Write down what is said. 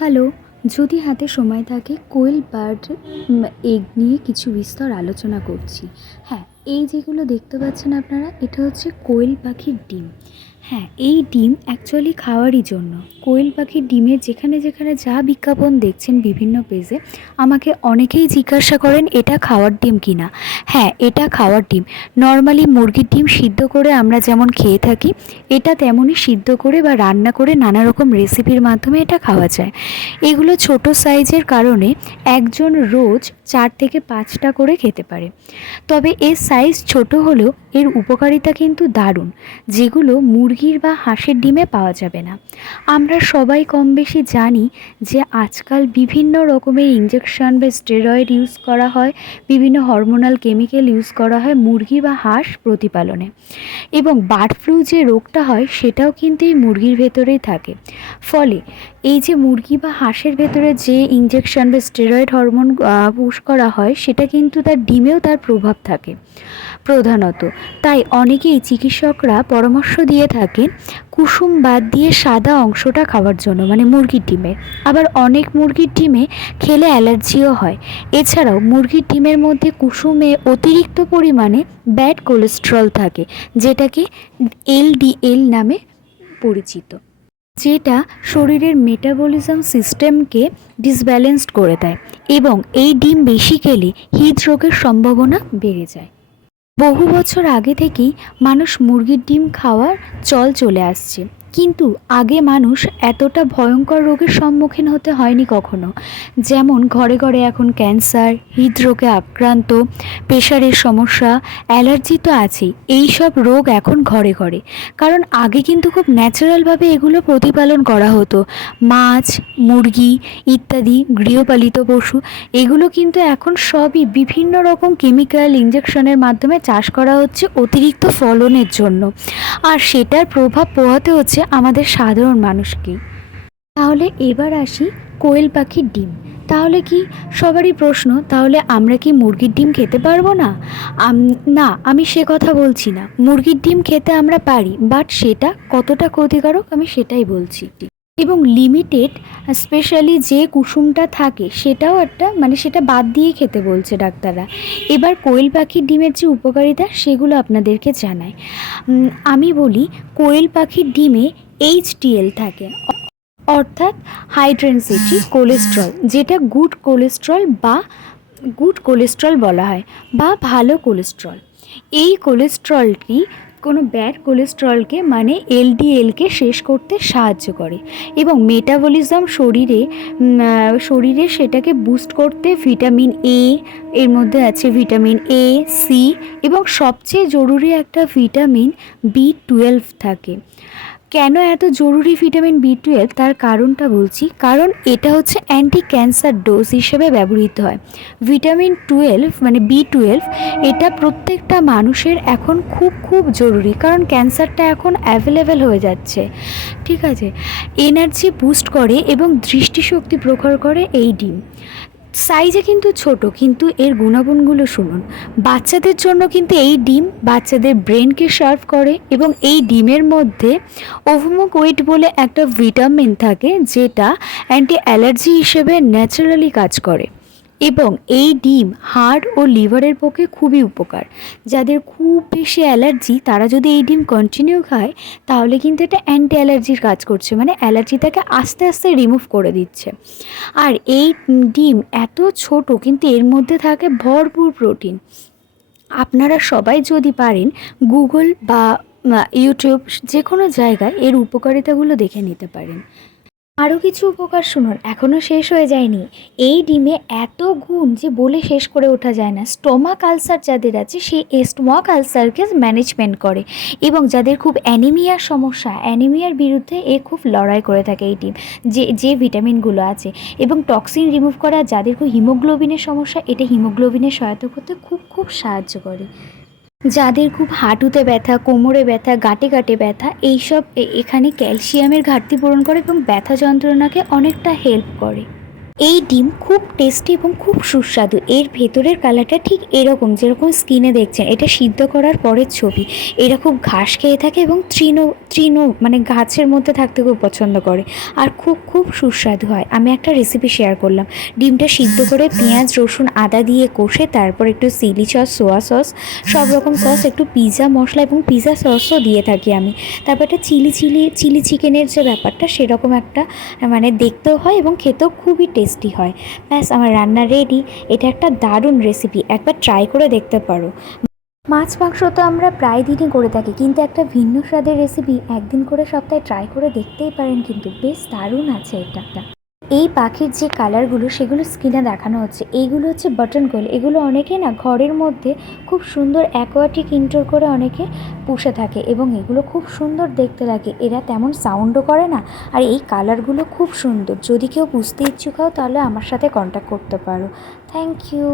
Hello, যদি হাতে সময় থাকে কোয়েল বার্ড এগ নিয়ে কিছু বিস্তর আলোচনা করছি। হ্যাঁ, এই যেগুলো দেখতে পাচ্ছেন আপনারা, এটা হচ্ছে কোয়েল পাখির ডিম। হ্যাঁ, এই ডিম অ্যাকচুয়ালি খাওয়ারই জন্য। কোয়েল পাখির ডিমের যেখানে যেখানে যা বিজ্ঞাপন দেখছেন বিভিন্ন পেজে, আমাকে অনেকেই জিজ্ঞাসা করেন এটা খাওয়ার ডিম কি না। হ্যাঁ, এটা খাওয়ার ডিম। নর্মালি মুরগির ডিম সিদ্ধ করে আমরা যেমন খেয়ে থাকি, এটা তেমনই সিদ্ধ করে বা রান্না করে নানা রকম রেসিপির মাধ্যমে এটা খাওয়া যায়। এগুলো ছোট সাইজের কারণে একজন রোজ 4 থেকে 5টা করে খেতে পারে। তবে এর সাইজ ছোট হলেও এর উপকারিতা কিন্তু দারুণ, যেগুলো মুরগির বা হাঁসের ডিমে পাওয়া যাবে না। আমরা সবাই কম বেশি জানি যে আজকাল বিভিন্ন রকমের ইঞ্জেকশন বা স্টেরয়েড ইউজ করা হয়, বিভিন্ন হরমোনাল কেমিক্যাল ইউজ করা হয় মুরগি বা হাঁস প্রতিপালনে, এবং বার্ড ফ্লু যে রোগটা হয় সেটাও কিন্তু এই মুরগির ভেতরেই থাকে। ফলে এই যে মুরগি বা হাঁসের ভেতরে যে ইঞ্জেকশন বা স্টেরয়েড হরমোন পুশ করা হয়, সেটা কিন্তু তার ডিমেও তার প্রভাব থাকে প্রধানত। তাই অনেকেই চিকিৎসকরা পরামর্শ দিয়ে থাকেন কুসুম বাদ দিয়ে সাদা অংশটা খাওয়ার জন্য, মানে মুরগির ডিমের। আবার অনেক মুরগির ডিমে খেলে অ্যালার্জিও হয়। এছাড়াও মুরগির ডিমের মধ্যে কুসুমে অতিরিক্ত পরিমাণে ব্যাড কোলেস্টেরল থাকে, যেটাকে এলডিএল নামে পরিচিত, যেটা শরীরের মেটাবলিজম সিস্টেমকে ডিসব্যালেন্সড করে দেয়, এবং এই ডিম বেশি খেলে হৃদরোগের সম্ভাবনা বেড়ে যায়। বহু বছর আগে থেকেই মানুষ মুরগির ডিম খাওয়ার চল চলে আসছে, কিন্তু আগে মানুষ এতটা ভয়ঙ্কর রোগের সম্মুখীন হতে হয়নি কখনো। যেমন ঘরে ঘরে এখন ক্যান্সার, হৃদরোগে আক্রান্ত, প্রেশারের সমস্যা, অ্যালার্জি তো আছেই। এই সব রোগ এখন ঘরে ঘরে, কারণ আগে কিন্তু খুব ন্যাচারালভাবে এগুলো প্রতিপালন করা হতো। মাছ, মুরগি ইত্যাদি গৃহপালিত পশু, এগুলো কিন্তু এখন সবই বিভিন্ন রকম কেমিক্যাল ইঞ্জেকশনের মাধ্যমে চাষ করা হচ্ছে অতিরিক্ত ফলনের জন্য, আর সেটার প্রভাব পোহাতে হচ্ছে আমাদের সাধারণ মানুষকেই। তাহলে এবার আসি কোয়েল পাখির ডিম। তাহলে কি সবারই প্রশ্ন, তাহলে আমরা কি মুরগির ডিম খেতে পারবো না? না, আমি সে কথা বলছি না। মুরগির ডিম খেতে আমরা পারি, বাট সেটা কতটা ক্ষতিকারক আমি সেটাই বলছি। এবং লিমিটেড, স্পেশালি যে কুসুমটা থাকে সেটাও একটা, মানে সেটা বাদ দিয়ে খেতে বলছে ডাক্তাররা। এবার কোয়েল পাখির ডিমের যে উপকারিতা সেগুলো আপনাদেরকে জানাই। আমি বলি, কোয়েল পাখির ডিমে এইচডিএল থাকে, অর্থাৎ হাই ডেনসিটি কোলেস্ট্রল, যেটা গুড কোলেস্ট্রল বলা হয়, বা ভালো কোলেস্ট্রল। এই কোলেস্ট্রলটি কোনো ব্যাড কোলেস্ট্রলকে, মানে এলডিএলকে শেষ করতে সাহায্য করে, এবং মেটাবলিজম শরীরে সেটাকে বুস্ট করতে ভিটামিন এ, এর মধ্যে আছে ভিটামিন এ, সি, এবং সবচেয়ে জরুরি একটা ভিটামিন বি12 থাকে। কেন এত জরুরি ভিটামিন বি12, তার কারণটা বলছি। কারণ এটা হচ্ছে অ্যান্টি ক্যান্সার ডোজ হিসেবে ব্যবহৃত হয়। ভিটামিন 12 মানে বি12, এটা প্রত্যেকটা মানুষের এখন খুব খুব জরুরি, কারণ ক্যান্সারটা এখন অ্যাভেলেবেল হয়ে যাচ্ছে। ঠিক আছে, এনার্জি বুস্ট করে এবং দৃষ্টিশক্তি প্রখর করে এই ডিম। সাইজে কিন্তু ছোট, কিন্তু এর গুণাগুণগুলো শুনুন। বাচ্চাদের জন্য কিন্তু এই ডিম বাচ্চাদের ব্রেনকে শার্প করে, এবং এই ডিমের মধ্যে ওভোমোকোয়েট বলে একটা ভিটামিন থাকে, যেটা অ্যান্টি অ্যালার্জি হিসেবে ন্যাচারালি কাজ করে। এবং এই ডিম হার্ট ও লিভারের পক্ষে খুবই উপকার। যাদের খুব বেশি অ্যালার্জি, তারা যদি এই ডিম কন্টিনিউ খায়, তাহলে কিন্তু এটা অ্যান্টি অ্যালার্জির কাজ করছে, মানে অ্যালার্জিটাকে আস্তে আস্তে রিমুভ করে দিচ্ছে। আর এই ডিম এত ছোট, কিন্তু এর মধ্যে থাকে ভরপুর প্রোটিন। আপনারা সবাই যদি পারেন গুগল বা ইউটিউব, যে কোনো জায়গায় এর উপকারিতাগুলো দেখে নিতে পারেন। আরও কিছু উপকার শুনুন, এখনও শেষ হয়ে যায়নি। এই ডিমে এত গুণ যে বলে শেষ করে ওঠা যায় না। স্টোমাক আলসার যাদের আছে, সেই স্টোমাক আলসারকে ম্যানেজমেন্ট করে, এবং যাদের খুব অ্যানিমিয়ার সমস্যা, অ্যানিমিয়ার বিরুদ্ধে খুব লড়াই করে থাকে এই ডিম, যে ভিটামিনগুলো আছে, এবং টক্সিন রিমুভ করা। যাদের খুব হিমোগ্লোবিনের সমস্যা, এটা হিমোগ্লোবিনের সহায়তা করতে খুব খুব সাহায্য করে। যাদের খুব হাঁটুতে ব্যথা, কোমরে ব্যথা, গাঁটে গাঁটে ব্যথা, এইসব এখানে ক্যালসিয়ামের ঘাটতি পূরণ করে এবং ব্যথা যন্ত্রণাকে অনেকটা হেল্প করে। এই ডিম খুব টেস্টি এবং খুব সুস্বাদু। এর ভেতরের কালারটা ঠিক এরকম, যেরকম স্ক্রিনে দেখছেন। এটা সিদ্ধ করার পরের ছবি। এরা খুব ঘাস খেয়ে থাকে এবং তৃণ তৃণ মানে গাছের মধ্যে থাকতে খুব পছন্দ করে, আর খুব খুব সুস্বাদু হয়। আমি একটা রেসিপি শেয়ার করলাম। ডিমটা সিদ্ধ করে পেঁয়াজ রসুন আদা দিয়ে কষে, তারপর একটু চিলি সস, সোয়া সস, সব রকম সস, একটু পিৎজা মশলা এবং পিৎজা সসও দিয়ে থাকি আমি। তারপর একটা চিলি চিকেনের যে ব্যাপারটা, সেরকম একটা মানে দেখতেও হয় এবং খেতেও খুবই টেস্টি হয়। ব্যাস, আমার রান্না রেডি। এটা একটা দারুণ রেসিপি, একবার ট্রাই করে দেখতে পারো। মাছ মাংস তো আমরা প্রায় দিনই করে থাকি, কিন্তু একটা ভিন্ন স্বাদের রেসিপি একদিন করে সপ্তাহে ট্রাই করে দেখতেই পারেন, কিন্তু বেশ দারুণ আছে এটা। এই পাখির যে কালারগুলো, সেগুলো স্ক্রিনে দেখানো হচ্ছে। এইগুলো হচ্ছে বাটন কোয়েল। এগুলো অনেকে না ঘরের মধ্যে খুব সুন্দর অ্যাকোয়াটিক ইনডোর করে অনেকে পুষে থাকে, এবং এগুলো খুব সুন্দর দেখতে লাগে। এরা তেমন সাউন্ডও করে না, আর এই কালারগুলো খুব সুন্দর। যদি কেউ পুষতে ইচ্ছুক হও, তাহলে আমার সাথে কন্ট্যাক্ট করতে পারো। Thank you.